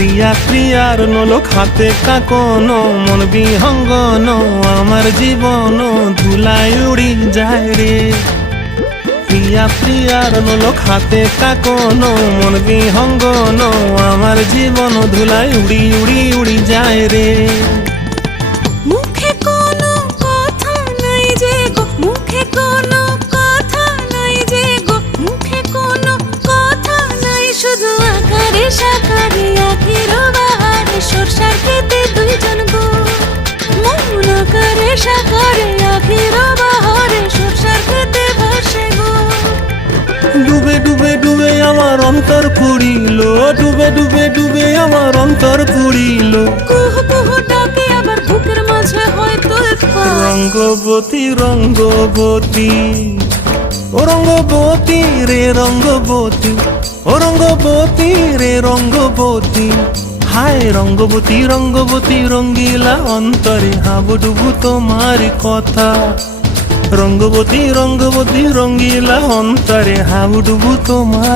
প্রিয়া প্রিয়ার নোলক হাতে কাকন মন বিহঙ্গন আমার জীবন ধুলায় উড়ি যায় রে। প্রিয়া প্রিয়ার নোলক হাতে কাকন মন বিহঙ্গন আমার জীবন ধুলায় উড়ি উড়ি উড়ি যায় রে। মুখে কোনো কথা নাই যে গো, মুখে কোনো কথা নাই যে গো, মুখে কোনো কথা নাই, শুধু আকারে সাকারে আখের বাহারে সরষার খেতে দুইজন গো। মন আকারে সাকারে আখের বাহারে সরষার খেতে ভাসে গো। ডুবে ডুবে ডুবে আমার অন্তর পুড়িল, ডুবে ডুবে ডুবে আমার অন্তর পুড়িল। কুহ কুহ ডাকে আবার বুকের মাঝে হয়তো রঙ্গবতী রঙ্গবতী ও রঙ্গবতী রে রঙ্গবতী, ও রঙ্গবতী রে রঙ্গবতী। হায় রঙ্গবতী রঙ্গবতী রঙ্গিলা অন্তরে হাবুডুবু তোমার কথা। রঙ্গবতী রঙ্গবতী রঙ্গিলা অন্তরে হাবুডুবু তোমার।